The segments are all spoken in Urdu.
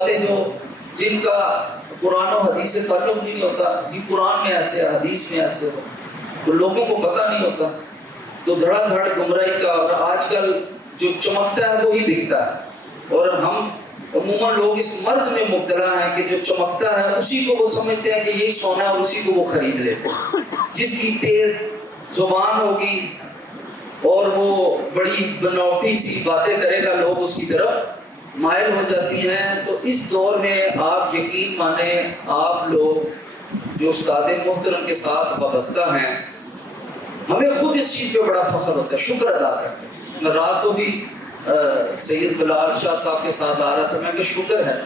جو جن کا قرآن و حدیث سے تعلق نہیں ہوتا، یہ قرآن میں ایسے ہے، حدیث میں ایسے ہو، تو لوگوں کو پتہ نہیں ہوتا، تو دھڑا دھڑ گمراہی کا، اور آج کل جو چمکتا ہے وہی بکتا ہے، اور ہم عموماً لوگ اس مرض میں مبتلا ہیں کہ جو چمکتا ہے اسی کو وہ سمجھتے ہیں کہ یہی سونا ہے اور اسی کو وہ خرید لیتے ہیں۔ جس کی تیز زبان ہوگی اور وہ بڑی بناوٹی سی باتیں کرے گا، لوگ اس کی طرف مائل ہو جاتی ہیں۔ تو اس دور میں آپ یقین مانیں، آپ لوگ جو استاد محترم کے ساتھ وابستہ ہیں، ہمیں خود اس چیز پہ بڑا فخر ہوتا ہے، شکر ادا کرتے ہیں۔ میں رات کو بھی سید بلال شاہ صاحب کے ساتھ آ رہا تھا، میں کہ شکر ہے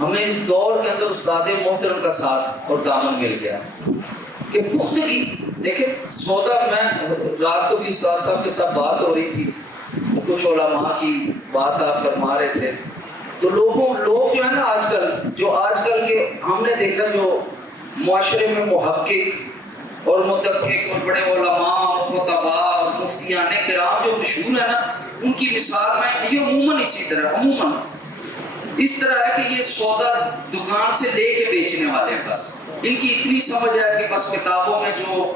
ہمیں اس دور کے اندر استاد محترم کا ساتھ اور دامن مل گیا کہ پختگی۔ دیکھیں سودا، میں رات کو بھی استاد صاحب کے ساتھ بات ہو رہی تھی، کچھ علماء کی بات آپ فرما رہے تھے، تو لوگ جو ہے نا آج کل کے ہم نے دیکھا جو معاشرے میں محقق اور مدقق اور بڑے علماء اور خطباء اور مفتیان کرام جو مشہور ہیں نا، ان کی مثال میں یہ عموماً اس طرح ہے کہ یہ سودا دکان سے لے کے بیچنے والے ہیں، بس ان کی اتنی سمجھ ہے کہ بس کتابوں میں جو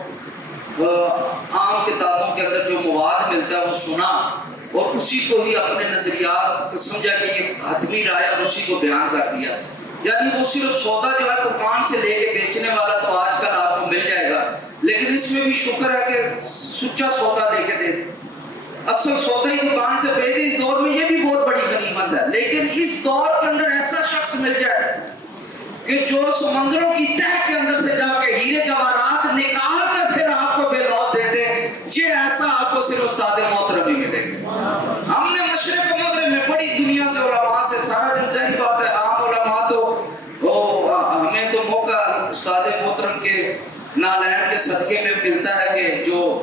عام کتابوں کے اندر جو مواد ملتا ہے وہ سنا اور اسی کو ہی اپنے نظریات سمجھا کہ یہ حتمی رائے اور اسی کو بیان کر دیا۔ یعنی وہ صرف سودا جو ہے دکان سے لے کے بیچنے والا تو آج کل آپ کو مل جائے گا، لیکن اس میں بھی شکر ہے کہ سچا سودا لے کے دے دے، اصل سودا ہی دکان سے بیچ دے۔ اس دور میں یہ بھی بہت بڑی غنیمت ہے، لیکن اس دور کے اندر ایسا شخص مل جائے کہ جو سمندروں کی تہہ کے اندر سے جا کے ہیرے جواہرات نکال کر پھر آپ کو بے لوث دے دے، یہ ایسا آپ کو صرف استاد محترم ہی ملے گا۔ ہم نے مشرق و مغرب میں بڑی دنیا سے علماء سے سارا دن ظاہر بات ہے، عام علماء تو ہمیں تو موقع استاد محترم کے نالین کے صدقے میں ملتا ہے کہ جو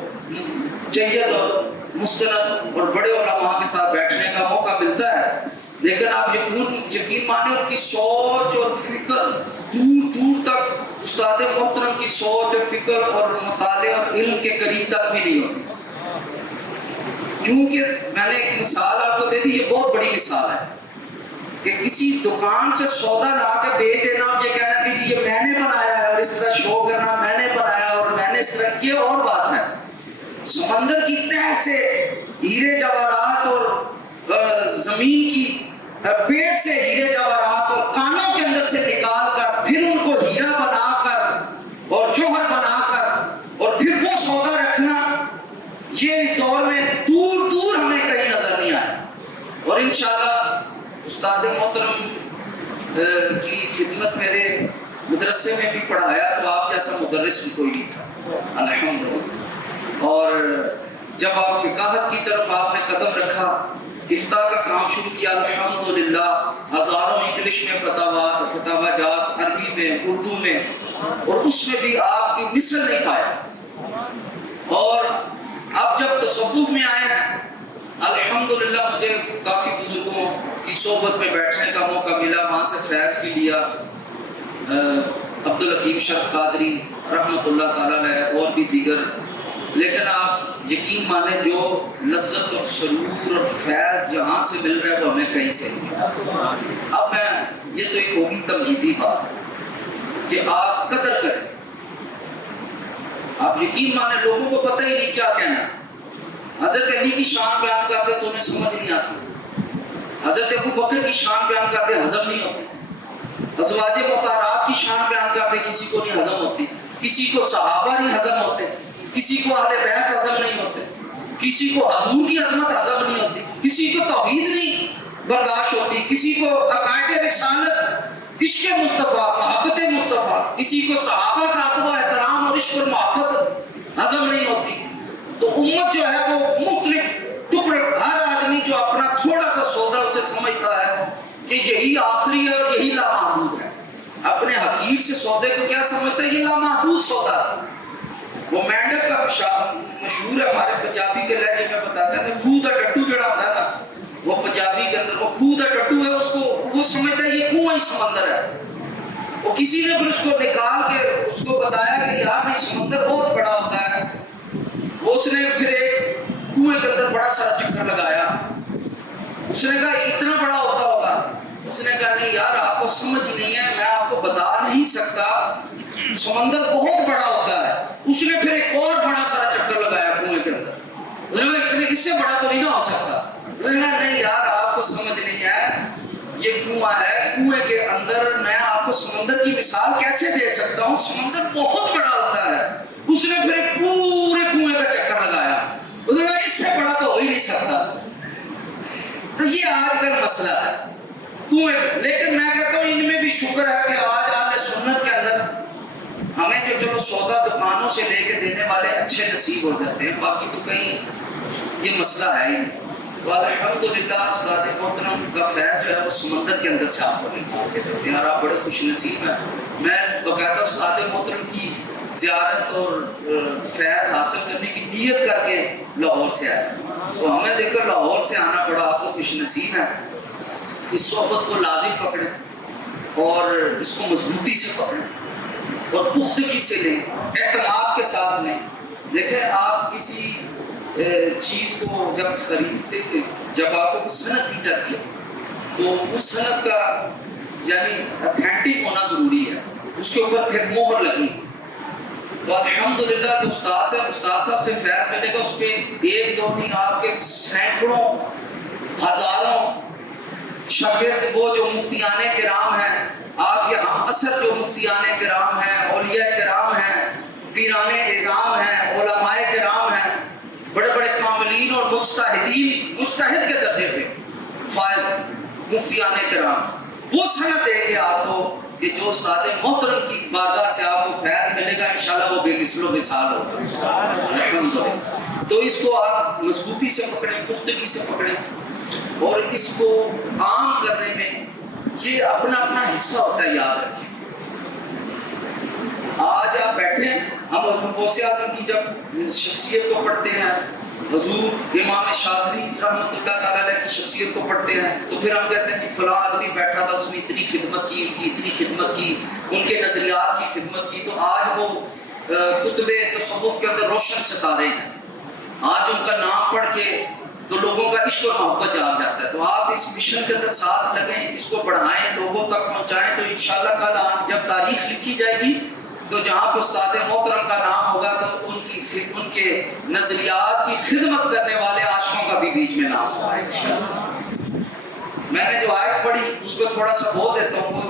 جید اور مستند اور بڑے علماء کے ساتھ بیٹھنے کا موقع ملتا ہے، لیکن آپ یقین مانیں ان کی سوچ اور فکر دور دور تک استاد محترم کی سوچ اور فکر اور مطالعے اور علم کے قریب تک بھی نہیں ہوتی۔ کیونکہ میں نے ایک مثال آپ کو دے دی، یہ بہت بڑی مثال ہے کہ کسی دکان سے سودا لا کے بیچ دینا اور یہ کہنا کہ جی یہ میں نے بنایا ہے، اور اس طرح شو کرنا میں نے بنایا اور میں نے اس طرح کیا، اور بات ہے سمندر کی تہہ سے ہیرے جواہرات اور زمین کی پیٹ سے ہیرے جواہرات اور کانوں کے اندر سے نکال کر پھر ان کو ہیرا بنا کر اور جوہر بنا کر اور پھر وہ سودا رکھنا، یہ اس دور میں دور دور ہمیں کہیں نظر نہیں آیا۔ اور انشاءاللہ استاد محترم کی خدمت میرے مدرسے میں بھی پڑھایا تو آپ جیسا مدرس بھی کوئی نہیں تھا الحمدللہ، اور جب آپ فقاہت کی طرف آپ نے قدم رکھا، افتاء کا کام شروع کیا، الحمدللہ ہزاروں انگلش میں فتاوا جات، عربی میں، اردو میں، اور اس میں بھی آپ کی مثل نہیں پایا۔ اور اب جب تصوف میں آئے ہیں، الحمدللہ مجھے کافی بزرگوں کی صحبت میں بیٹھنے کا موقع ملا، وہاں سے فیض بھی لیا، عبدالحکیم شرف قادری رحمۃ اللہ تعالیٰ علیہ اور بھی دیگر، لیکن آپ یقین مانیں جو لذت اور سرور اور فیض یہاں سے مل رہا ہے وہ ہمیں کہیں سے نہیں۔ اب میں یہ تو ایک ہوگی تمہیدی بات کہ آپ قدر کریں، آپ یقین مانیں لوگوں کو پتہ ہی نہیں کیا کہنا ہے۔ حضرت علی کی شان بیان کرتے تو انہیں سمجھ نہیں آتی، حضرت ابو بکر کی شان بیان کرتے ہضم نہیں ہوتی، ازواج مطہرات کی شان بیان کرتے کسی کو نہیں ہضم ہوتی، کسی کو صحابہ نہیں ہضم ہوتے، کسی کو اہل بیت ہضم نہیں ہوتے، کسی کو حضور کی عظمت ہضم نہیں ہوتی، کسی کو توحید نہیں برداشت ہوتی، کسی کو عقائد رسالت، عشق مصطفیٰ، محبت مصطفیٰ، کسی کو صحابہ کا ادب و احترام اور عشق اور محبت ہضم نہیں ہوتی۔ تو امت جو ہے وہ مختلف ٹکڑے، ہر آدمی جو اپنا تھوڑا سا سودا اسے سمجھتا ہے کہ یہی آخری ہے اور یہی لامحدود ہے، اپنے حقیر سے سودے کو کیا سمجھتا ہے؟ یہ لامحدود سودا ہے۔ وہ مینڈک کا مشہور ہے ہمارے پنجابی کے لہجے میں بتاتے ہیں، خود کا ڈٹو جڑا ہوتا ہے نا، وہ پنجابی کے اندر وہ خود کا ڈٹو ہے، اس کو وہ سمجھتا ہے یہ کنواں ہی سمندر ہے۔ وہ کسی نے پھر اس کو نکال کے اس کو بتایا کہ یار یہ سمندر بہت بڑا ہوتا ہے، وہ اس نے پھر ایک کنویں کے اندر بڑا سارا چکر لگایا، اس نے کہا اتنا بڑا ہوتا ہوگا، اس نے کہا نہیں یار آپ کو سمجھ نہیں ہے, میں آپ کو بتا نہیں سکتا, سمندر بہت بڑا ہوتا ہے. اس نے پھر ایک اور بڑا سارا چکر لگایا کنویں کے اندر. اس سے بڑا تو نہیں نہ ہو سکتا. نہیں یار آپ کو سمجھ نہیں ہے, یہ کنواں ہے, کنویں کے اندر میں آپ کو سمندر کی مثال کیسے دے سکتا ہوں, سمندر بہت بڑا ہوتا ہے. اس نے پھر ایک پورے کنویں کا چکر لگایا. اس سے بڑا تو ہو ہی نہیں سکتا. تو یہ آج کل مسئلہ ہے کنویں. لیکن میں کہتا ہوں ان میں بھی شکر ہے کہ آج اہل سنت کے اندر ہمیں جو چلو سودا دکانوں سے لے کے دینے والے اچھے نصیب ہو جاتے ہیں, باقی تو کہیں یہ مسئلہ ہے ہی. تو الحمدللہ استاد محترم کا فیض جو ہے وہ سمندر کے اندر سے آپ کو نکال کے دیتے ہیں, اور آپ بڑے خوش نصیب ہیں. میں باقاعدہ استاد محترم کی زیارت اور فیض حاصل کرنے کی نیت کر کے لاہور سے آیا, تو ہمیں دیکھ کر لاہور سے آنا پڑا. آپ تو خوش نصیب ہیں. اس صحبت کو لازم پکڑیں اور اس کو مضبوطی سے پکڑیں اور پختگی سے لیں, اعتماد کے ساتھ لیں. دیکھیں آپ کسی چیز کو جب خریدتے ہیں, جب آپ کو صنعت دی جاتی ہے تو اس صنعت کا یعنی اتھینٹک ہونا ضروری ہے, اس کے اوپر پھر مہر لگی. تو الحمدللہ جو استاد صاحب سے فیض ملے گا اس پہ ایک دو نہیں آپ کے سینکڑوں ہزاروں شاگرد وہ جو مفتیان کرام ہیں, آپ کے ہم اثر جو مفتیان کرام ہیں, اولیاء کرام ہیں, پیران اعظام ہیں, علماء کرام ہیں, بڑے بڑے کاملین اور مجتہد کے درجے پہ فائز مفتیان کرام, وہ سند دے گے آپ کو کہ جو استاد محترم کی بارگاہ سے آپ کو فیض ملے گا انشاءاللہ وہ بے مثل و مثال ہوگا. تو اس کو آپ مضبوطی سے پکڑیں, پختگی سے پکڑیں, اور اس کو عام کرنے میں یہ اپنا اپنا حصہ ہوتا ہے, یاد رکھیں. آج آپ بیٹھے ہیں, ہم حضرت غوث اعظم کی جب شخصیت کو پڑھتے ہیں, حضور امام شاذلی رحمۃ اللہ تعالیٰ علیہ کی شخصیت کو پڑھتے ہیں, تو پھر ہم کہتے ہیں کہ فلاں آدمی بیٹھا تھا, اس نے اتنی خدمت کی, ان کی اتنی خدمت کی, ان کے نظریات کی خدمت کی. تو آج وہ کتب تصوف کے اندر روشن ستارے ہیں. آج ان کا نام پڑھ کے تو لوگوں کا عشق و محبت جاگ جاتا ہے. تو آپ اس مشن کے اندر ساتھ لگیں, اس کو بڑھائیں, لوگوں تک پہنچائیں. تو انشاءاللہ کل جب تاریخ لکھی جائے گی تو جہاں پہ استاد محترم کا نام ہوگا تو ان کے نظریات کی خدمت کرنے والے عاشقوں کا بھی بیچ میں نام ہوگا انشاءاللہ. میں نے جو آیت پڑھی اس کو تھوڑا سا بول دیتا ہوں,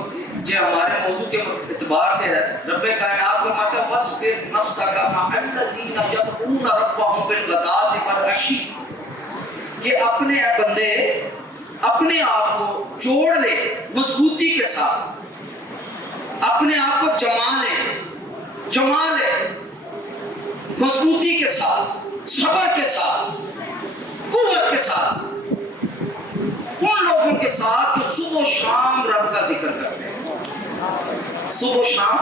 جو ہمارے موضوع کے اعتبار سے ہے. رب کائنات فرماتا ہے وَاصْبِرْ نَفْسَكَ مَعَ الَّذِينَ يَدْعُونَ رَبَّهُم بِالْغَدَاةِ وَالْعَشِيِّ, کہ اپنے بندے اپنے آپ کو جوڑ لے مضبوطی کے ساتھ, اپنے آپ کو جما لے مضبوطی کے ساتھ, صبر کے ساتھ, قوت کے ساتھ, ان لوگوں کے ساتھ جو صبح و شام رب کا ذکر کرتے ہیں. صبح و شام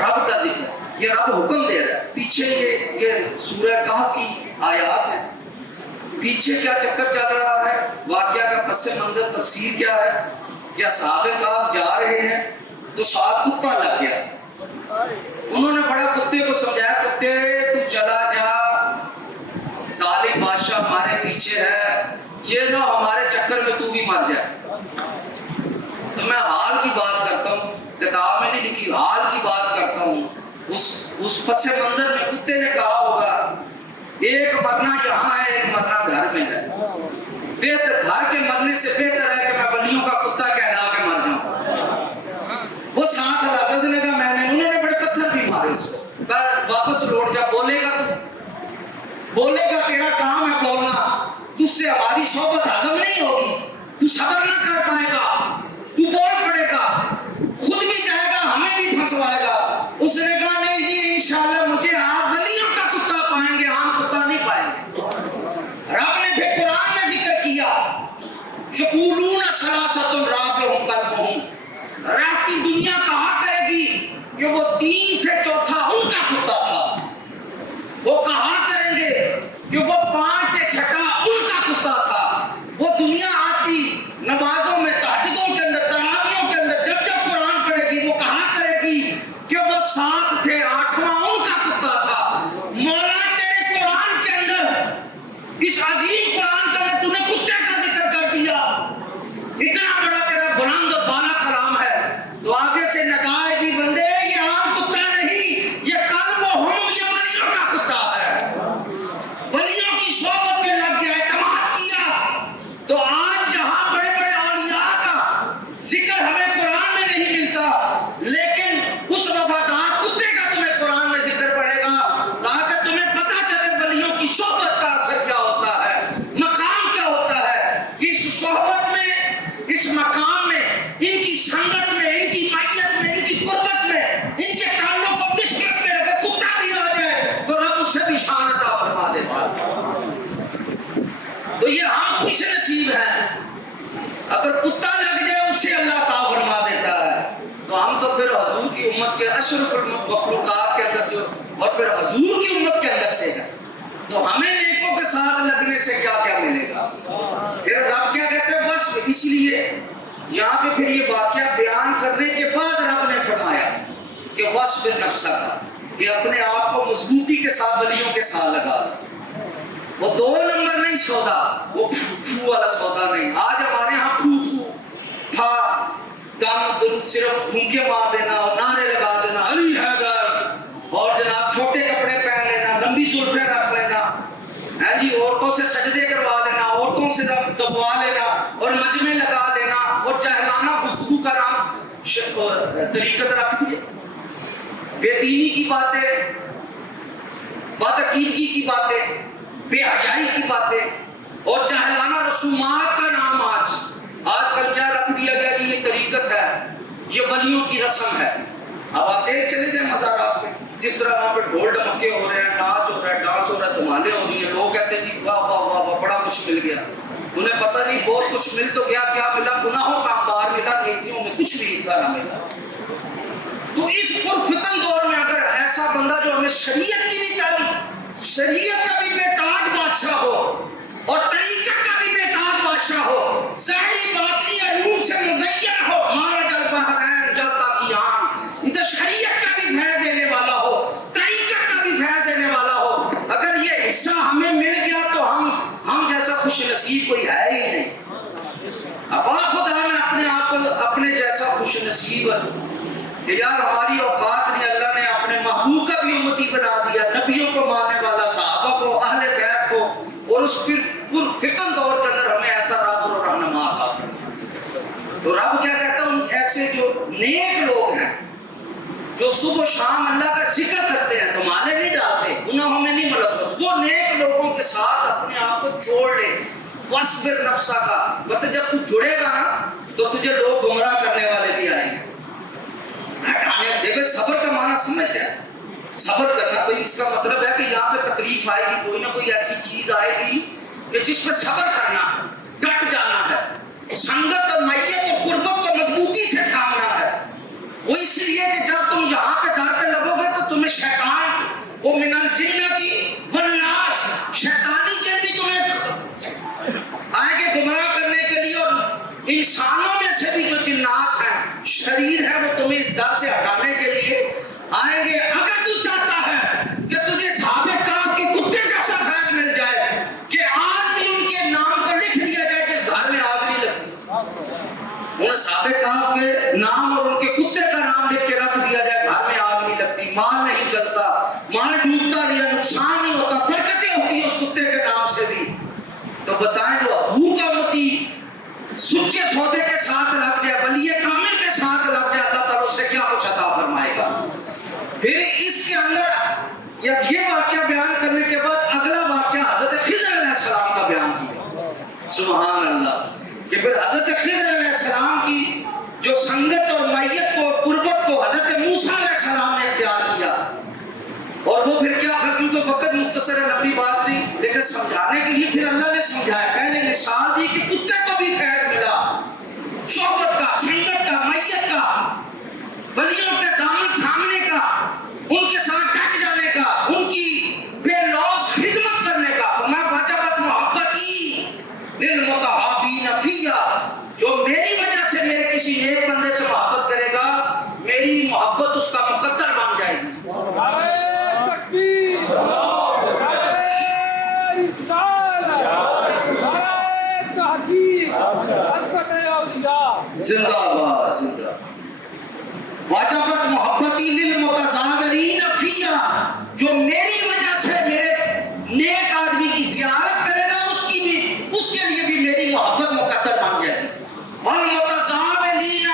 رب کا ذکر, یہ رب حکم دے رہا ہے. پیچھے یہ سورہ کہف کی آیات ہے, پیچھے کیا چکر چل رہا ہے, واقعہ کا پس منظر تفسیر کیا ہے. کہ اصحاب کہف جا رہے ہیں تو ساتھ کتا لگ گیا. انہوں نے بڑا کتے کو سمجھایا, کتے تو چلا جا, ظالم بادشاہ ہمارے پیچھے ہے, یہ نہ ہمارے چکر میں تو بھی مر جائے. تو میں حال کی بات کرتا ہوں, کتاب میں نہیں لکھی, حال کی بات کرتا ہوں. اس پس منظر میں کتے نے کہا ہوگا ایک مرنا یہاں ہے, ایک مرنا گھر میں ہے. بہتر گھر کے مرنے سے بہتر ہے کہ میں بلیوں کا کتا کہلا کے مر جاؤں. وہ ساتھ لگا, اس نے کہا میں نے, انہوں نے بڑے پتھر بھی مارے اس کو, واپس لوٹ جا, بولے گا تیرا کام ہے بولنا, تجھ سے ہماری صحبت ہضم نہیں ہوگی, تو صبر نہ کر پائے گا, تو بول پڑے گا, خود بھی جائے گا, ہمیں بھی پھنسوائے گا. اس نے کہا نہیں جی انشاءاللہ مجھے آپ ولیوں کا کتا پائیں گے, عام کتا نہیں پائیں گے. رب نے پھر قرآن میں ذکر کیا یقولون ثلاثۃ رابعہم کلبہم, رہتی دنیا کہا کرے گی کہ وہ 3 سے چوتھا ان کا کتا تھا. وہ کہا کریں گے کہ وہ 5 سے چھٹا ان کا کتا تھا. وہ دنیا آتی نمازوں میں تہجدوں کے ذکر ہمیں قرآن میں نہیں ملتا، لیکن اس وفادار کتے کا تمہیں قرآن میں ذکر پڑے گا تاکہ تمہیں پتہ چلے ولیوں کی صحبت کا اثر کیا ہوتا ہے، مقام کیا ہوتا ہے، کہ اس صحبت میں، اس مقام میں، ان کی سنگت میں، ان کی معیت میں، ان کی قربت میں، ان کے تعلق و نسبت میں اگر کتا بھی آ جائے تو رب اسے بھی شان عطا فرما دیتا ہے۔ تو یہ ہم خوش نصیب ہیں، اگر کتا لگ جائے اس سے اللہ عطا فرما دیتا ہے۔ تو ہم تو پھر حضور کی امت کے اشرف المخلوقات کے اندر سے اور پھر حضور کی امت کے اندر سے ہے، تو ہمیں نیکوں کے ساتھ لگنے سے کیا کیا ملے گا۔ پھر رب کیا کہتے ہیں، بس اس لیے یہاں پہ پھر یہ واقعہ بیان کرنے کے بعد رب نے فرمایا کہ وَاصْبِرْ نَفْسَكَ، کہ اپنے آپ کو مضبوطی کے ساتھ ولیوں کے ساتھ لگا دو۔ وہ 2 نمبر نہیں سودا، وہ پھو والا سودا نہیں۔ آج ہمارے ہاں پھو تھا، دم درود صرف پھونکے مار دینا اور نعرے لگا دینا، علی حیدر، اور جناب چھوٹے کپڑے پہن لینا، لمبی زلفیں رکھ لینا، ہے جی، عورتوں سے سجدے کروا لینا، عورتوں سے دبوا لینا اور مجمع لگا دینا اور جاہلانہ گفتگو کا نام طریقت رکھ دیا، بے دینی کی باتیں، بدعقیدگی کی باتیں، بے حیائی کی باتیں اور جاہلانہ رسومات کا نام آج کل کیا رکھ دیا گیا کہ یہ طریقت ہے، یہ ولیوں کی رسم ہے۔ اب آپ دیکھ چلے جائیں مزارات میں، جس طرح وہاں پہ ڈھول ڈمکے ہو رہے ہیں، ناچ ہو رہا ہے، ڈانس ہو رہا ہے، دھمالیں ہو رہی ہیں، لوگ کہتے ہیں جی واہ واہ واہ واہ، بڑا کچھ مل گیا۔ انہیں پتہ نہیں بہت کچھ مل تو گیا، کیا ملا؟ گناہوں کا انبار ملا، نیکیوں میں کچھ بھی حصہ نہ ملا۔ تو اس پرفتن دور میں اگر ایسا بندہ جو ہمیں شریعت کی بھی تعلیم، شریعت کا بھی بے تاج بادشاہ ہو اور طریقت کا بھی بے تاج بادشاہ ہو، ظاہری باطنی علوم سے مزین ہو، مارج البحرین جلتا کی آن، ادھر شریعت کا بھی فیض دینے والا ہو، طریقت کا بھی فیض دینے والا ہو، اگر یہ حصہ ہمیں مل گیا تو ہم جیسا خوش نصیب کوئی ہے ہی نہیں۔ ابا خدا نے اپنے آپ کو اپنے جیسا خوش نصیب کہ یار ہماری اوقات نہیں، اللہ نے اپنے محبوب کا بھی امتی بنا دیا، نبیوں کو ماننے والا، صحابہ کو، اہل بیت کو، اور اس پر فتن دور کے اندر ہمیں ایسا رب اور رہنما عطا فرمایا۔ تو رب کیا کہتا ہے، ان ایسے جو نیک لوگ ہیں جو صبح و شام اللہ کا ذکر کرتے ہیں، دھمالے نہیں ڈالتے، گناہوں میں نہیں ملوث، وہ نیک لوگوں کے ساتھ اپنے آپ کو جوڑ لے۔ وَاصْبِرْ نَفْسَكَ، مطلب جب تو جڑے گا نا تو تجھے لوگ گمراہ کرنے والے بھی آئیں گے، ہٹانے۔ دیکھو صبر کا معنی سمجھتے ہیں، صبر کرنا، کوئی اس کا مطلب ہے کہ یہاں پہ تکلیف آئے گی، کوئی نہ کوئی ایسی چیز آئے گی کہ جس پہ صبر کرنا ہے، ڈٹ جانا ہے، سنگت اور میت اور قربت کو مضبوطی سے تھامنا ہے۔ وہ اس لیے کہ جب تم یہاں پہ در پہ لگو گے تو تمہیں شیطان، وہ من الجنۃ والناس، شیطانی جن بھی تمہیں آئیں گے گمراہ کرنے کے لیے، اور انسانوں میں سے بھی جو جنات ہیں، شریر ہیں، وہ تمہیں اس در سے ہٹانے کے لیے آئیں گے۔ اگر تو چاہتا ہے کہ تجھے صحابہ کہف کے کتے جیسا فیض مل جائے کہ آج بھی ان کے نام کو لکھ دیا جائے جس گھر میں آگ نہیں لگتی، انہیں صحابہ کہف کے نام اور ان کے کتے کا نام لکھ کے رکھ دیا جائے، گھر میں آگ نہیں لگتی، مال نہیں جلتا، مال ڈوبتا نہیں، نقصان نہیں ہوتا، برکتیں ہوتی ہیں اس کتے کے نام سے بھی۔ تو بتائیں جو حضور کا امتی سچے سودے کے ساتھ لگ جائے، ولی کامل کے ساتھ لگ جائے، اللہ تعالیٰ اسے کیا کچھ عطا فرمائے گا۔ پھر اس کے اندر جب یہ واقعہ بیان کرنے کے بعد اگلا واقعہ حضرت خضر علیہ السلام کا بیان کیا، سبحان اللہ، کہ پھر حضرت خضر علیہ السلام کی جو سنگت اور میت کو اور قربت کو حضرت موسیٰ علیہ السلام نے اختیار کیا، اور وہ پھر کیا، کیونکہ وقت مختصر ہے، لمبی بات نہیں، لیکن سمجھانے کے لیے پھر اللہ نے سمجھایا، پہلے مثال دی کہ کتے کو بھی فیض ملا، صحبت کا، سنگت کا، میت کا، ولیوں کے دامن تھامنے کا، ان کے ساتھ ڈٹ جانے کا، ان کی بے لوث خدمت کرنے کا۔ فرمایا وجبت محبتی للمتحابین فیہ، جو میری وجہ سے میرے کسی نیک بندے سے محبت کرے گا، میری محبت اس کا مقدر بن جائے گی۔ زندہ آباد، زندہ واجبت محبتی للمتزاورین فیہ، جو میری وجہ سے میرے نیک آدمی کی زیارت کرے گا، اس کے لیے بھی میری محبت مقدر بن جائے گی۔ والمتزاورین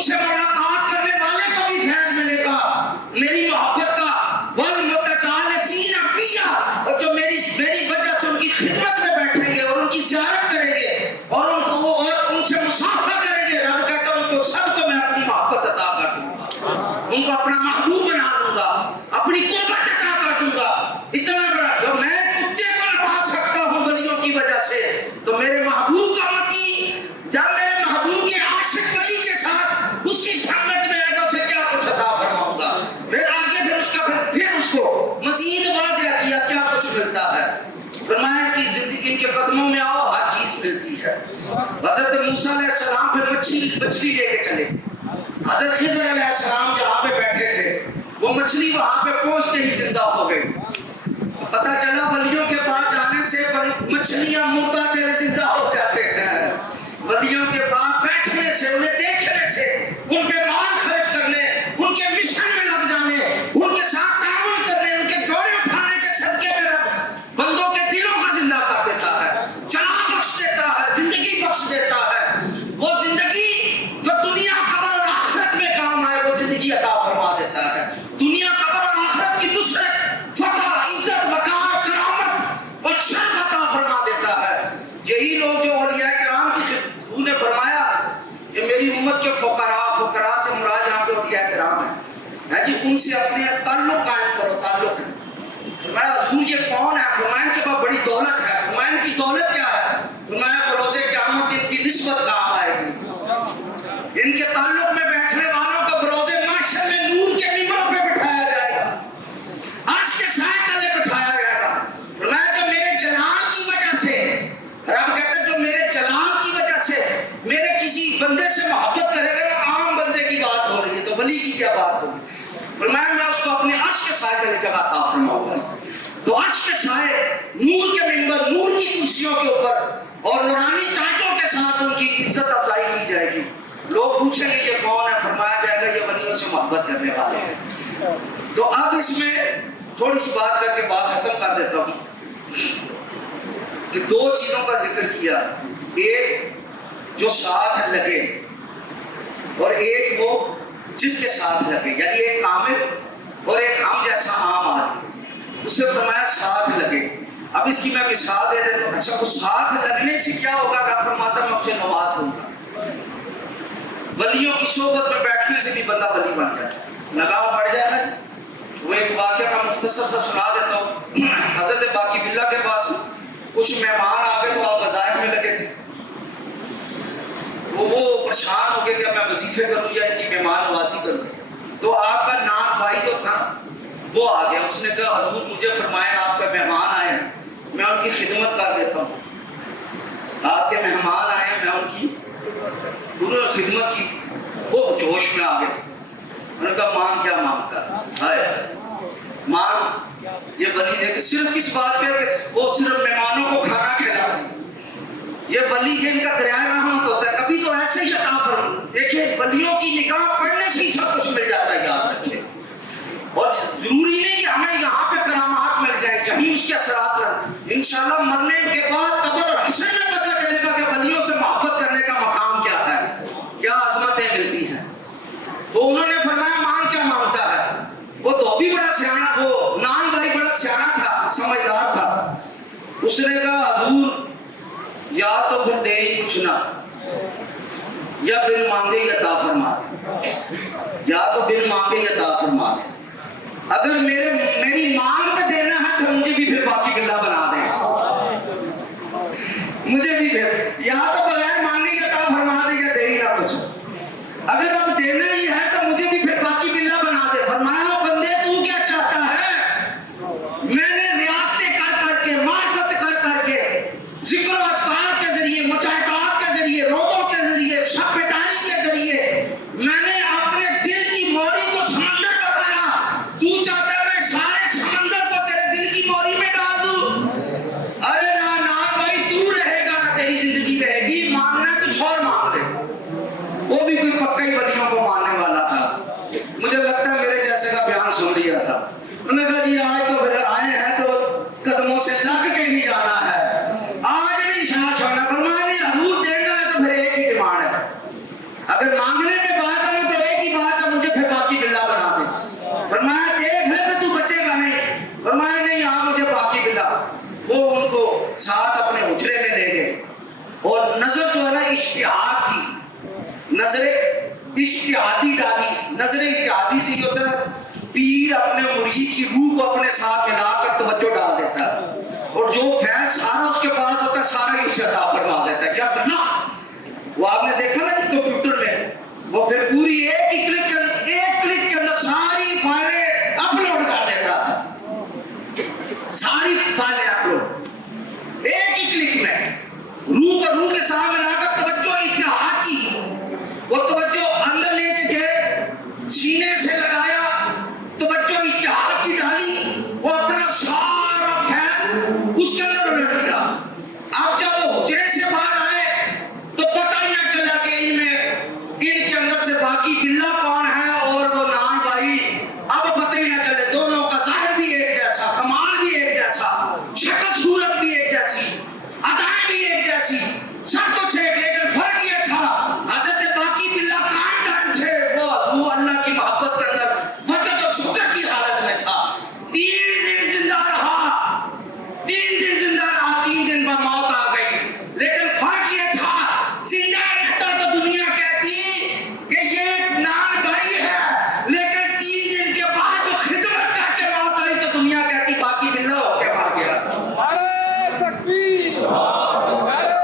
ان سے ملاقات کرنے والے کو بھی فیض ملے گا میری محبت کا، والمتجالسین فیہا، اور جو میری وجہ سے ان کی خدمت میں بیٹھیں گے اور ان کی زیارت کریں گے اور ان سے مصافحہ کریں گے، رب کہتا ہے ان کو سب کو میں اپنی محبت عطا کر دوں گا، ان کو اپنا محبوب بنا دوں گا، اپنی قربت عطا کر دوں گا۔ اتنا بڑا جو میں کتے کو نواز سکتا ہوں ولیوں کی وجہ سے، تو میرے محبوب کا متی جب میرے محبوب کے عاشق ولی کے ساتھ اس کی سنگت میں آئے گا اسے کیا کچھ عطا فرماؤں گا۔ پھر آگے پھر اس کو مزید واضح کیا کیا کچھ ملتا ہے، فرمایا کہ زندگی ان کے قدموں میں آؤ ہر چیز ملتی ہے۔ حضرت موسیٰ علیہ السلام پھر مچھلی لے کے چلے، حضرت خضر علیہ السلام جہاں پہ بیٹھے تھے وہ مچھلی وہاں پہ پہنچتے ہی زندہ ہو گئی۔ پتہ چلا ولیوں کے پاس جانے سے مچھلیاں مردہ تیرے زندہ ہو جاتے ہیں، ولیوں کے پاس بیٹھنے سے، انہیں دیکھنے سے، ان پہ مال خرچ کرنے، ان کے مشن میں لگ جانے، ان کے ساتھ تعاون کرنے، ان کے جوڑے اٹھانے کے صدقے میں رب بندوں کے دلوں کو زندہ کر دیتا ہے، چلا بخش دیتا ہے، زندگی بخش دیتا ہے۔ وہ زندگی جو دنیا قبر اور آخرت میں کام آئے وہ زندگی عطا فرما دیتا ہے، دنیا قبر اور آخرت کی نصرت، فتح، عزت، وقار، کرامت اور شرف عطا فرما دیتا ہے۔ یہی لوگ جو اولیاء کرام کی حضور نے فرمایا کہ میری امت کے فقراء سے مراد یہاں پہ اولیاء کرام ہیں جی، ان سے اپنے تعلق قائم کرو، تعلق ہے۔ فرمایا حضور یہ کون ہے؟ فرمایا ان کے پاس بڑی دولت ہے۔ فرمایا ان کی دولت کیا ہے؟ فرمایا بروز قیامت ان کی نسبت کام آئے گی، ان کے تعلق میں بیٹھنے والوں کو بروز محشر میں نور کے ممبروں پہ بٹھایا جائے گا، عرش کے سائے تلے بٹھایا جائے گا۔ فرمایا جو میرے جلال کی وجہ سے، رب کہتے ہیں جو میرے جلال کی وجہ سے میرے کسی بندے سے محبت کرے گا، عام بندے کی بات ہو رہی ہے تو ولی کی کیا بات ہوگی۔ فرمایا میں اس کو اپنے عرش کے سائے تلے جگہ عطا فرماؤں گا۔ تو عرش کے سائے، نور کے منبر، نور کی کرسیوں کے اوپر اور نورانی تاجوں کے ساتھ ان کی عزت افزائی کی جائے گی۔ لوگ پوچھیں گے یہ کون ہے؟ فرمایا جائے گا یہ ولیوں سے محبت کرنے والے ہیں۔ تو اب اس میں تھوڑی سی بات کر کے بات ختم کر دیتا ہوں کہ دو چیزوں کا ذکر کیا، ایک جو ساتھ لگے اور ایک وہ جس کے ساتھ لگے، یعنی ایک عامل اور ایک ہم جیسا عام آدمی، اس سے فرمایا ساتھ لگے۔ اب اس کی میں مثال دے دیتا ہوں۔ اچھا وہ ساتھ لگنے سے کیا ہوگا؟ رب فرماتا میں آپ سے نواز ہوں گا۔ ولیوں کی صحبت میں بیٹھنے سے بھی بندہ ولی بن جاتا ہے، لگاؤ بڑھ جائے گا۔ وہ ایک واقعہ میں مختصر سا سنا دیتا ہوں۔ حضرت باقی باللہ کے پاس کچھ مہمان آ گئے تو آپ وظائف میں لگے تھے، وہ پریشان ہو گئے کہ میں وظیفے کروں یا ان کی مہمان نوازی کروں۔ تو آپ کا نام بھائی جو تھا وہ آ گیا، اس نے کہا حضور مجھے فرمایا آپ کا مہمان آئے ہیں، میں ان کی خدمت کر دیتا ہوں۔ آپ کے مہمان آئے ہیں، میں ان کی انہوں نے خدمت کی، وہ جوش میں آ گئے۔ انہوں نے کہا مانگ کیا مانگتا ہے؟ مانگ یہ ولی دیکھ صرف کس بات پہ کہ وہ صرف مہمانوں کو کھانا کھلا دیں، یہ ولی ان کا دریائے رحمت ہوتا ہے، کبھی تو ایسے ہی عطا فرما۔ دیکھیں ولیوں کی نگاہ پڑھنے سے ہی سب کچھ مل جاتا ہے، یاد رکھیں۔ اور ضروری نہیں کہ ہمیں یہاں پہ کرامات مل جائیں، کہیں اس کے اثرات لیں۔ انشاءاللہ مرنے کے بعد قبر اور حشر میں پتہ چلے گا کہ ولیوں سے محبت کرنے کا مقام کیا ہے، کیا عظمتیں ملتی ہیں۔ تو انہوں نے فرمایا مانگ کیا مانگتا ہے؟ وہ دھوبی بڑا سیانا، وہ نان بھائی بڑا سیانا تھا، سمجھدار تھا۔ اس نے کہا حضور یا تو پھر دے ہی کچھ نہ، یا بن مانگے ہی عطا فرما دے، یا تو بن مانگے ہی عطا فرما دے۔ اگر میری مانگ پہ دینا ہے تو مجھے بھی پھر باقی باللہ بنا دے، مجھے بھی پھر یا تو بغیر مانگے ہی عطا فرما دے یا دے ہی نہ کچھ۔ اگر اب دینا ہی ہے تو مجھے بھی پھر باقی باللہ بنا دے۔ فرمایا بندے تو کیا چاہتا ہے؟ میں نے ریاستیں کر کر کے، معرفت کر کر کے، ذکر و اذکار کے ذریعے، مجاہدات کے ذریعے، روزوں کے ذریعے، شب بیداری کے ذریعے میں نے اپنے دل کی موری کو سمندر بنایا۔ تو چاہتا ہے میں سارے سمندر کو تیرے دل کی موری میں ڈال دوں؟ ارے نہ بھائی، تو رہے گا نہ تیری زندگی رہے گی، مانگنا ہے کچھ اور مانگ رہے۔ وہ بھی کوئی پکا ہی ولیوں کو ماننے والا تھا، مجھے لگتا ہے میرے جیسے کا بیان سن لیا تھا۔ انہوں نے کہا جی آج تو پھر آئے ہیں تو قدموں سے لگ کے ہی جانا ہے، آج نہیں شاہ چھوڑنا۔ فرمایا نہیں حضور دینا ہے تو پھر ایک ہی ڈیمانڈ ہے، اگر مانگنے میں بات اجتہادی ڈالی. نظر اجتہادی سے یہ ہوتا ہے پیر اپنے مرید کی روح کو اپنے ساتھ ملا کر توجہ ڈال دیتا ہے اور جو فیض سارا اس کے پاس ہوتا ہے سارا ہی اسے عطا فرما دیتا ہے. کیا نخ وہ آپ نے دیکھا نا جس کمپیوٹر میں وہ پھر پوری ایک ہی کلک کے اندر ساری فائلیں اپلوڈ کر دیتا ہے. ساری فائلیں اپلوڈ ایک ہی کلک میں. روح کا روح کے ساتھ ملا کر توجہ اتحاد کی وہ توجہ اندر لے کے گئے سینے سے لگایا توجہ اتحاد کی ڈالی وہ اپنا سارا فیض اس کے اندر الٹ دیا. اب جب وہ حجرے سے باہر آئے تو پتہ ہی نہ چلا کہ ان کے اندر سے باقی بلّہ کون ہے اور وہ نان بھائی. اب پتہ ہی نہ چلے دونوں کا ظاہر بھی ایک جیسا کمال بھی ایک جیسا شکل صورت بھی ایک جیسی ادائیں بھی ایک جیسی سب کچھ ایک. لیکن فرق یہ تھا حضرت باقی بلّہ قائم تھے وہ اللہ کی محبت کے اندر وجد اور شکر کی حالت میں تھا. 3 دن زندہ رہا 3 دن بعد موت آ گئی. لیکن فرق یہ تھا زندہ رہتا تو دنیا کہتی کہ یہ نان بھائی ہے لیکن 3 دن کے بعد جو خدمت کر کے موت آئی تو دنیا کہتی باقی بلّہ ہو کے مر گیا تھا. نعرہ تکبیر، نعرہ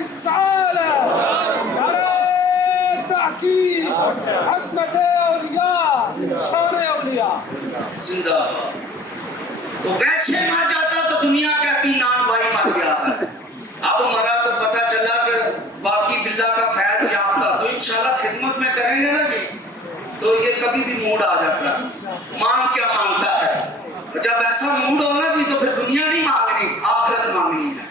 رسالہ، نعرہ تحقیق، عظمت اولیاء، شان اولیاء. زندہ تو ویسے مر جاتا تو دنیا کہتی نان بھائی مر گیا ہے. اب مرا تو پتہ چلا کہ باقی بلّہ کا فیض یافتہ. تو انشاءاللہ خدمت میں کریں گے نا جی تو یہ کبھی بھی موڈ آ جاتا ہے. مانگ کیا مانگتا ہے جب ایسا موڈ ہونا جی تو پھر دنیا نہیں مانگنی آخرت مانگنی ہے.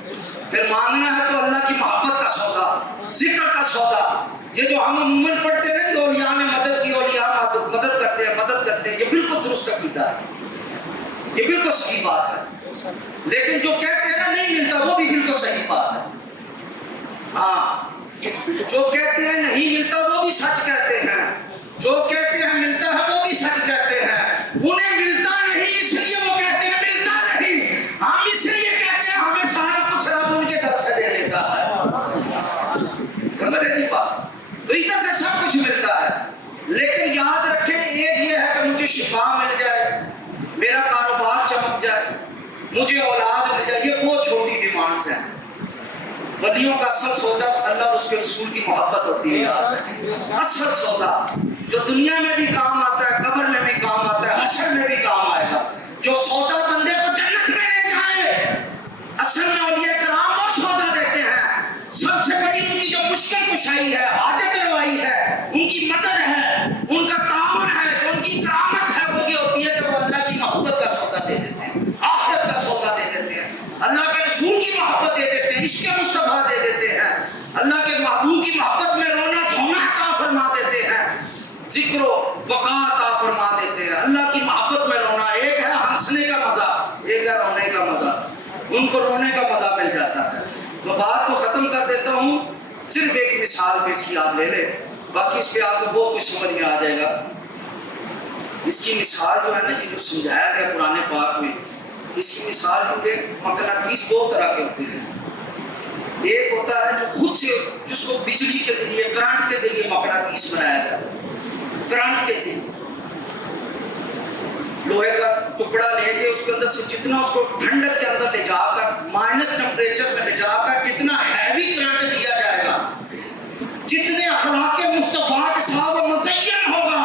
پھر مانگنا ہے تو اللہ کی محبت کا سودا ذکر کا سودا. یہ جو ہم عموماً پڑھتے ہیں کہ اولیاء نے مدد کی اولیاء مدد کرتے ہیں یہ بالکل درست عقیدہ ہے یہ بالکل صحیح بات ہے. لیکن جو کہتے ہیں نا نہیں ملتا وہ بھی بالکل صحیح بات ہے. ہاں جو کہتے ہیں نہیں ملتا وہ بھی سچ کہتے ہیں. جو کہتے ہیں ملتا ہے وہ بھی سچ کہتے ہیں. انہیں ملتا نہیں اس لیے وہ کہتے ہیں ملتا نہیں. ہم اس لیے کہتے ہیں ہمیں سارا کچھ رب ان کے طرف سے دے دیتا ہے. سمجھ رہے بات. تو ادھر سے سب کچھ ملتا ہے. لیکن یاد رکھیں ایک یہ ہے کہ مجھے شفا مل جائے میرا کاروبار چمک جائے مجھے اولاد مل جائے یہ بہت چھوٹی ڈیمانڈز ہیں. ولیوں کا اصل سودا اللہ اور اس کے رسول کی محبت ہوتی ہے. اصل سودا جو دنیا میں بھی کام آتا ہے قبر میں بھی کام آتا ہے حشر میں بھی کام آئے گا. جو سودا بندے کو جنت میں لے جائے اصل میں اولیاء کرام وہ سودا دیتے ہیں. سب سے بڑی ان کی جو مشکل کشائی ہے حاجت روائی ہے ان کی مدد ہے ان کا تعاون ہے جو ان کی کرامت ہے وہ یہ ہوتی ہے کہ وہ اللہ کی محبت کا سودا دے دیتے ہیں آخرت کا سودا دے دیتے ہیں اللہ کے رسول کی محبت دے دیتے ہیں عشق مصطفیٰ دے دیتے ہیں اللہ کے محبوب کی محبت میں رونا دھونا عطا فرما دیتے ہیں ذکر و بقا عطا فرما دیتے ہیں. اللہ کی محبت میں رونا ایک ہے ہنسنے کا مزہ ایک ہے رونے کا مزہ. ان کو رونے کا مزہ مل جاتا ہے. تو بات کو ختم کر دیتا ہوں صرف ایک مثال پیش کی آپ لے لیں باقی اس پہ آپ کو بہت کچھ سمجھ میں آ جائے گا. اس کی مثال جو ہے نا یہ جو سمجھایا گیا قرآن پاک میں اس کی مثال جو ہے مقناطیس 2 طرح کے ہوتے ہیں. ایک ہوتا ہے جو خود سے جس کو بجلی کے ذریعے کرنٹ کے ذریعے مقناطیس بنایا جاتا ہے. کرنٹ کے ذریعے لوہے کا ٹکڑا لے کے اس کے اندر سے جتنا اس کو ٹھنڈک کے اندر لے جا کر مائنس ٹمپریچر میں لے جا کر جتنا ہیوی کرنٹ دیا جائے گا جتنے اخلاق مصطفیٰ کے ساتھ وہ مزین ہوگا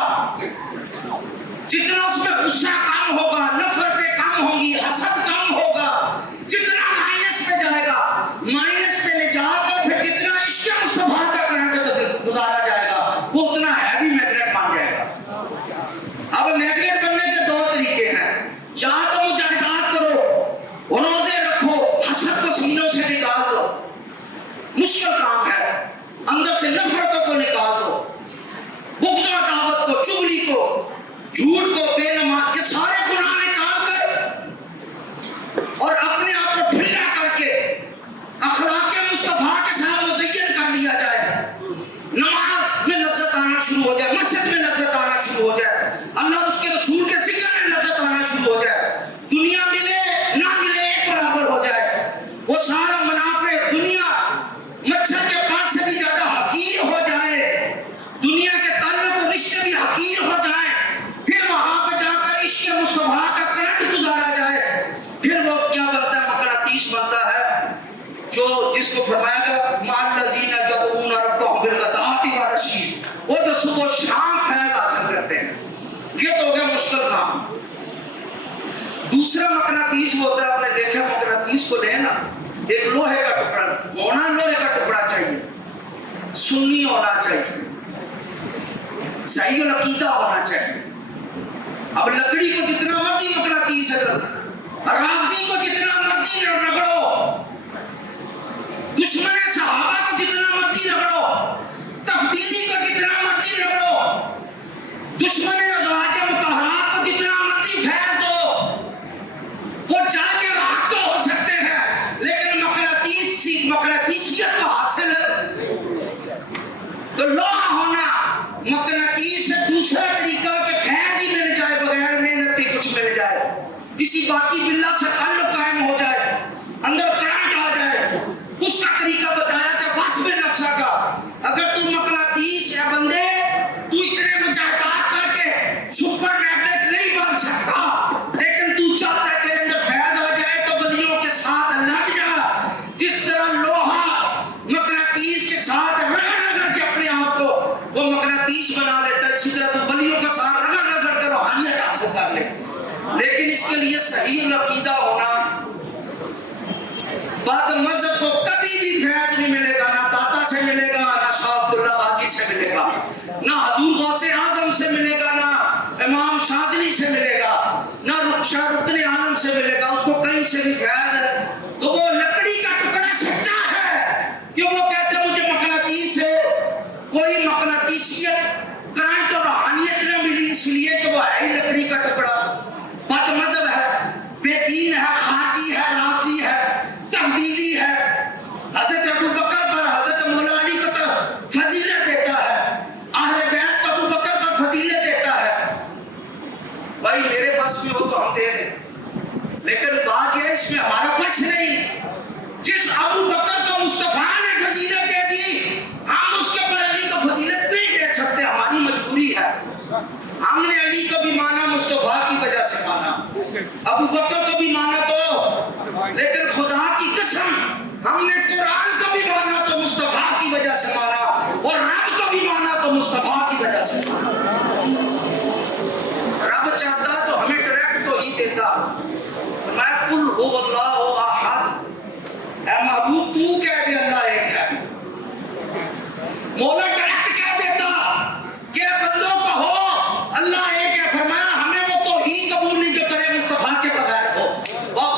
جتنا اس میں غصہ کم ہوگا نفرتیں کم ہوں گی حسد کم ہوگا جتنا مائنس پہ جائے گا مائنس پہ لے جا کر پھر جتنا عشق مصطفیٰ کا کرنٹ گزارا جائے گا وہ اتنا ہیوی میگنیٹ بن جائے گا. اب میگنیٹ بننے کے 2 طریقے ہیں یا تو مجاہدات کرو روزے رکھو حسد کو سینوں سے نکال دو مشکل کام ہے اندر سے نفرتوں کو نکال دو بغض و عداوت کو چغلی کو جھوٹ کو بے نماز یہ سارے گناہ نکال کر اور اپنے آپ کو ٹھنڈا کر کے اخلاق مصطفیٰ کے ساتھ مزین کر لیا جائے. نماز میں لذت آنا شروع ہو جائے مسجد میں لذت آنا شروع ہو جائے اللہ اس کے رسول کے ذکر میں لذت آنا شروع ہو جائے دنیا ملے نہ ملے ایک برابر ہو جائے وہ سارا منافع دنیا مچھر کے پان سے بھی زیادہ حقیر ہو جائے وہ تو صبح شام فیض حاصل کرتے ہیں. یہ تو ہو گیا مشکل کام. دوسرا مقناطیس ہوتا ہے, آپ نے دیکھا مقناطیس کو لینا, ایک لوہے کا ٹکڑا ہونا, لوہے کا ٹکڑا چاہیے, سنی ہونا چاہیے, صحیح العقیدہ ہونا چاہیے. اب لکڑی کو جتنا مرضی مقناطیس ہے, رافضی کو جتنا مرضی رگڑو, دشمن صحابہ کو جتنا مرضی رگڑو, تفضیلی کو جتنا مرضی رگڑو, دشمن ازواج مطہرات کو جتنا مرضی پھیر دو, وہ جا کے راک تو ہو سکتے ہیں, لیکن مقناطیسیت کو حاصل تو لوہا ہونا, مقناطیس سے دوسرا طریقہ کہ فیض ہی مل جائے, بغیر محنت کے کچھ مل جائے, کسی باقی باللہ سے تعلق قائم ہو جائے, اندر کرنٹ آ جائے, اس کا طریقہ بتایا کہ وصف نفسہ کا. اگر تو مقناطیس ہے بندے, تو اتنے مجاہدات کر کے سپر میگنیٹ نہیں بن سکتا, لیکن تو چاہتا ہے تیرے اندر فیض آ جائے تو ولیوں کے ساتھ لگ جا. جس طرح لوہا مقناطیس کے ساتھ رگڑ رگڑ کے اپنے آپ کو وہ مقناطیس بنا لیتا ہے, اسی طرح تو ولیوں کا ساتھ رگڑ رگڑ کر روحانیت حاصل کر لے. لیکن اس کے لیے صحیح العقیدہ ہونا. بعد مذہب کو کبھی بھی فیض نہیں ملے گا, نہ داتا سے ملے گا, نہ شاہ عبداللہ غازی سے ملے گا, نہ حضور غوث اعظم سے ملے گا, نہ امام شاذلی سے ملے گا, نہ شاہ رکن عالم سے ملے گا. اس کو کہیں سے بھی فیض ہے تو وہ لکڑی کا ٹکڑا سچا ہے کہ وہ کہتے ہیں مجھے مقناطیس سے کوئی مقناطیسیت کرنٹ اور روحانیت نہ ملی, اس لیے کہ وہ ہے ہی لکڑی کا ٹکڑا. بد مذہب ہے, بے دین ہے, خارجی ہے, رافضی ہے, تبدیلی ہے. حضرت ابو بکر پر حضرت مولا علی کو فضیلت دیتا ہے, اہل بیت کو ابو بکر پر فضیلت دیتا ہے. بھائی میرے پاس میں ہو تو ہم دے دیں, لیکن بات یہ ہے اس میں ہمارا بس نہیں. جس ابو بکر کو مصطفیٰ نے فضیلت دے دی, ہم اس کے پر علی کو فضیلت نہیں دے سکتے, ہماری مجبوری ہے. ہم نے علی کو بھی مانا مصطفیٰ کی وجہ سے مانا, ابو بکر کو بھی مانا تو, لیکن خدا کی قسم ہم نے قرآن کو بھی مانا تو مصطفیٰ کی وجہ سے مانا, اور رب کو بھی مانا تو مصطفیٰ کی وجہ سے مانا. رب چاہتا تو ہمیں ڈائریکٹ تو ہی دیتا, میں قل هو اللہ احد, اے محبوب تو کہہ دے اللہ ایک ہے. مولا ڈائریکٹ کہہ دیتا کہ بندوں کو ہو اللہ ایک ہے, فرمایا ہمیں وہ توحید قبول نہیں جو کرے مصطفیٰ کے بغیر ہو.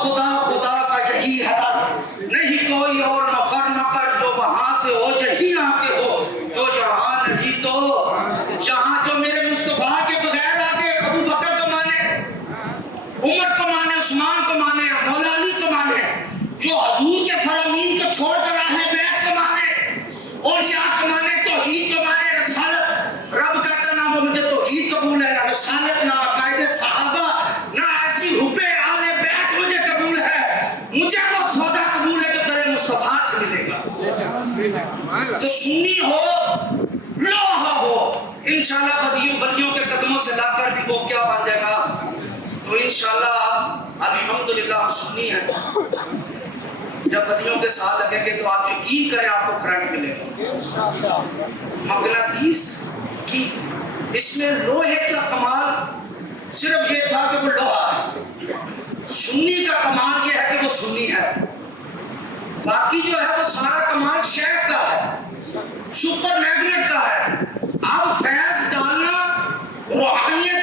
خدا خدا کا یہی ہے, نہیں کوئی اور مفر مکر جو وہاں سے ہو, یہی آ کے ہو جو یہاں نہیں تو جہاں. جو میرے مصطفیٰ کے بغیر آگے ابو بکر کو مانے, عمر کو مانے, عثمان کو مانے, مولا علی کو مانے, جو حضور کے فرامین کو چھوڑ کر اہل بیت کو مانے, اور یا کو مانے, توحید کو مانے, رسالت. رب کہتا نہ وہ مجھے توحید قبول ہے, نہ رسالت, نہ عقائد صحابہ, نہ ایسی حب اہل بیت مجھے قبول ہے, مجھے وہ سودا قبول ہے جو تیرے مصطفیٰ سے ملے گا. تو سنی ہو, لوہا ہو, انشاءاللہ ولیوں کے قدموں سے لا کر بھی وہ کیا بن جائے گا. تو انشاءاللہ الحمدللہ ہم سنی ہیں, جب ولیوں کے ساتھ لگیں گے تو آپ یقین کریں آپ کو کرنٹ ملے گا. مقناطیس کی اس میں لوہے کا کمال صرف یہ تھا کہ وہ لوہا ہے, سنی کا کمال یہ ہے کہ وہ سنی ہے. باقی جو ہے وہ سارا کمال شیخ کا ہے, سپر میگنیٹ کا ہے. اب فیض ڈالنا, روحانیت